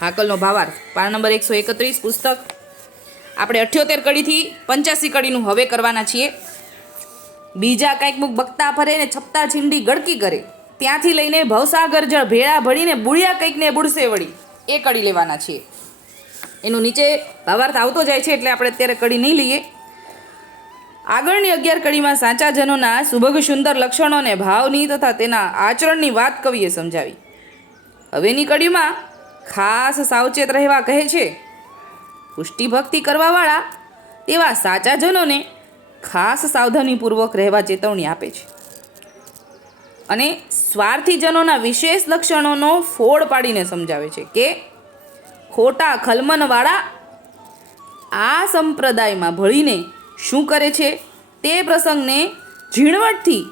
હાકલનો ભાવાર્થ. PAN number એકસો એકત્રીસ, પુસ્તક. આપણે અઠ્યોતેર કડીથી પંચ્યાસી કડીનું હવે કરવાના છીએ. બીજા કાંઈક મુખ બકતા ફરે ને છપતા છીંડી ગળકી કરે. ત્યાંથી લઈને ભવસાગર જળ ભેળા ભળીને બુળિયા કંઈકને બુડશે વળી. એ કડી લેવાના છીએ. એનું નીચે ભાવાર્થ આવતો જાય છે એટલે આપણે અત્યારે કડી નહીં લઈએ. આગળની અગિયાર કડીમાં સાચા જનોના સુભગ સુંદર લક્ષણોને ભાવની તથા તેના આચરણની વાત કવિએ સમજાવી. હવેની કડીમાં ખાસ સાવચેત રહેવા કહે છે. પુષ્ટિ ભક્તિ કરવાવાળા તેવા સાચા જનોને ખાસ સાવધાનીપૂર્વક રહેવા ચેતવણી આપે છે. અને સ્વાર્થી જનોના વિશેષ લક્ષણોનો ફોડ પાડીને સમજાવે છે કે ખોટા ખલમનવાળા આ સંપ્રદાયમાં ભળીને શું કરે છે તે પ્રસંગને ઝીણવટથી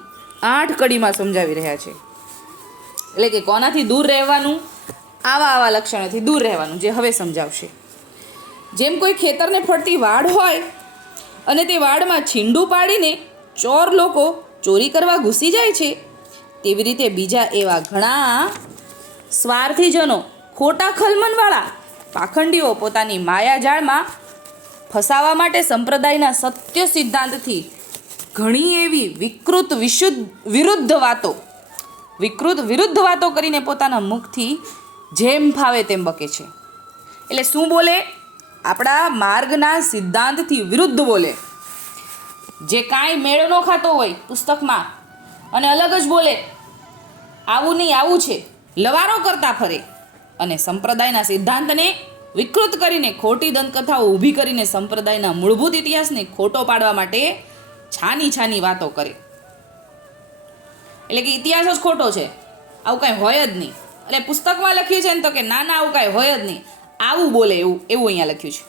આઠ કડીમાં સમજાવી રહ્યા છે. એટલે કે કોનાથી દૂર રહેવાનું આવા આવા લક્ષણોથી દૂર રહેવાનું, જે હવે સમજાવશે. જેમ કોઈ ખેતરને ફરતી વાડ હોય અને તે વાડમાં છીંડું પાડીને ચોર લોકો ચોરી કરવા ઘૂસી જાય છે, તેવી રીતે બીજા એવા ઘણા સ્વાર્થીજનો ખોટા ખલમનવાળા પાખંડીઓ પોતાની માયાજાળમાં ફસાવા માટે સંપ્રદાયના સત્ય સિદ્ધાંતથી ઘણી એવી વિકૃત વિશુદ્ધ વિરુદ્ધ વાતો, વિકૃત વિરુદ્ધ વાતો કરીને પોતાના મુખથી જેમ ફાવે તેમ બકે છે. એટલે શું બોલે? આપણા માર્ગના સિદ્ધાંતથી વિરુદ્ધ બોલે. જે કાંઈ મેળ ન ખાતો હોય પુસ્તકમાં અને અલગ જ બોલે, આવું નહીં, આવું છે. લવારો કરતા ફરે અને સંપ્રદાયના સિદ્ધાંતને વિકૃત કરીને ખોટી દંતકથાઓ ઊભી કરીને સંપ્રદાયના મૂળભૂત ઇતિહાસને ખોટો પાડવા માટે છાની છાની વાતો કરે. એટલે કે ઇતિહાસ જ ખોટો છે. આવું કાંઈ હોય જ નહીં. એટલે પુસ્તકમાં લખ્યું છે ને તો કે ના ના, આવું કાંઈ હોય જ નહીં. આવું બોલે એવું એવું અહીંયા લખ્યું છે.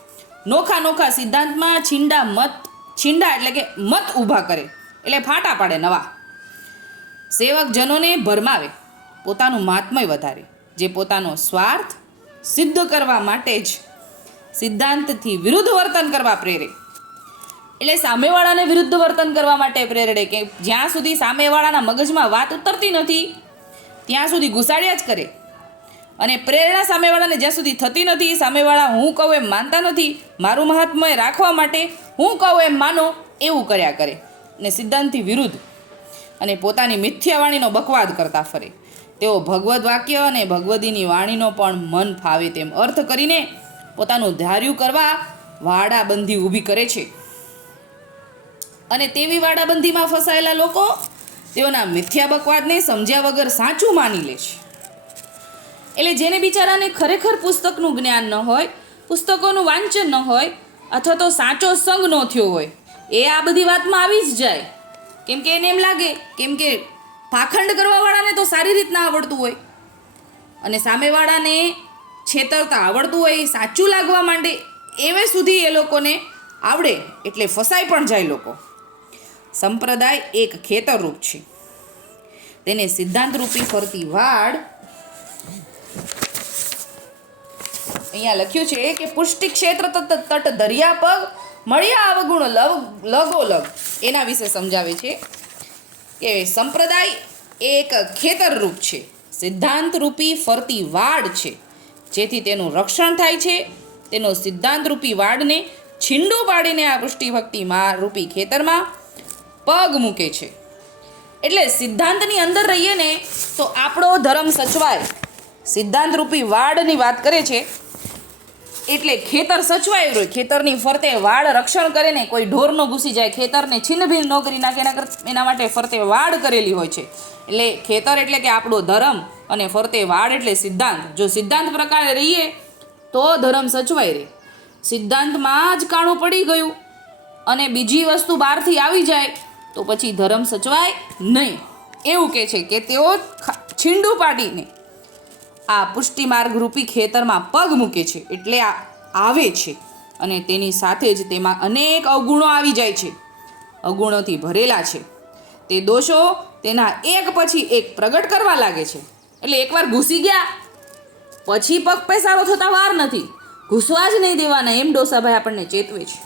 નોખા નોખા સિદ્ધાંતમાં છીંડા મત, છીંડા એટલે કે મત ઊભા કરે. એટલે ફાટા પાડે નવા. સેવક જનોને ભરમાવે. પોતાનું મહાત્મય વધારે. જે પોતાનો સ્વાર્થ સિદ્ધ કરવા માટે જ સિદ્ધાંતથી વિરુદ્ધ વર્તન કરવા પ્રેરે. એટલે સામેવાળાને વિરુદ્ધ વર્તન કરવા માટે પ્રેરડે કે જ્યાં સુધી સામેવાળાના મગજમાં વાત ઉતરતી નથી ત્યાં સુધી ઘુસાડ્યા જ કરે. અને પ્રેરણા સામેવાળાને જ્યાં સુધી થતી નથી, સામેવાળા હું કહું એમ માનતા નથી, મારું મહાત્મય રાખવા માટે હું કહું એમ માનો, એવું કર્યા કરે. અને સિદ્ધાંતથી વિરુદ્ધ અને પોતાની મિથ્યાવાણીનો બકવાદ કરતા ફરે. તેઓ ભગવદ્ વાક્ય અને ભગવદીની વાણીનો પણ મન ફાવે તેમ અર્થ કરીને પોતાનું ધાર્યું કરવા વાડાબંધી ઊભી કરે છે. અને તેવી વાડાબંધીમાં ફસાયેલા લોકો તેઓના મિથ્યા બકવાદને સમજ્યા વગર સાચું માની લે છે. એટલે જેને બિચારાને ખરેખર પુસ્તકનું જ્ઞાન ન હોય, પુસ્તકોનું વાંચન ન હોય, અથવા તો સાચો સંગ ન થયો હોય, એ આ બધી વાતમાં આવી જ જાય. કેમ કે એને એમ લાગે, કેમ કે પાખંડ કરવાવાળાને તો સારી રીતના આવડતું હોય. અને સામેવાળાને છેતરતા આવડતું હોય સાચું લાગવા માંડે, એવે સુધી એ લોકોને આવડે, એટલે ફસાઈ પણ જાય લોકો. સંપ્રદાય એક ખેતરરૂપ છે. તેને સિદ્ધાંતરૂપી ફરતી વાડ અહીંયા લખ્યું છે કે પુષ્ટિ ક્ષેત્ર તટ દરિયા પગ મળ્યા અવગુણ લવ લગો લગ એના વિશે સમજાવે છે કે સંપ્રદાય એક ખેતરરૂપ છે. સિદ્ધાંતરૂપી ફરતી વાડ છે. જેથી તેનું રક્ષણ થાય છે. તેનો સિદ્ધાંતરૂપી વાડને છીંડું પાડીને આ પુષ્ટિ ભક્તિમાં રૂપી ખેતરમાં પગ મૂકે છે. એટલે સિદ્ધાંતની અંદર રહીએ ને, તો આપણો ધર્મ સચવાય. સિદ્ધાંતરૂપી વાડની વાત કરે છે, એટલે ખેતર સચવાયું રહ્યું ખેતરની ફરતે વાડ રક્ષણ કરે ને, કોઈ ઢોર ન ઘૂસી જાય, ખેતરને છિન્નભિન ન કરી નાખે, એના એના માટે ફરતે વાડ કરેલી હોય છે. એટલે ખેતર એટલે કે આપણો ધર્મ અને ફરતે વાડ એટલે સિદ્ધાંત. જો સિદ્ધાંત પ્રકારે રહીએ, તો ધર્મ સચવાય રહે. સિદ્ધાંતમાં જ કાણું પડી ગયું અને બીજી વસ્તુ બહારથી આવી જાય તો પછી ધર્મ સચવાય નહીં. એવું કહે છે કે તેઓ છીંડું પાડીને આ પુષ્ટિમાર્ગ રૂપી ખેતરમાં પગ મૂકે છે એટલે આવે છે અને તેની સાથે જ તેમાં અનેક અવગુણો આવી જાય છે. અવગુણોથી ભરેલા છે. તે દોષો તેના એક પછી એક પ્રગટ કરવા લાગે છે. એટલે એકવાર ઘૂસી ગયા, પછી પગ પેસારો થતા વાર નથી. ઘૂસવા જ નહીં દેવાના એમ ડોસાભાઈ આપણને ચેતવે છે.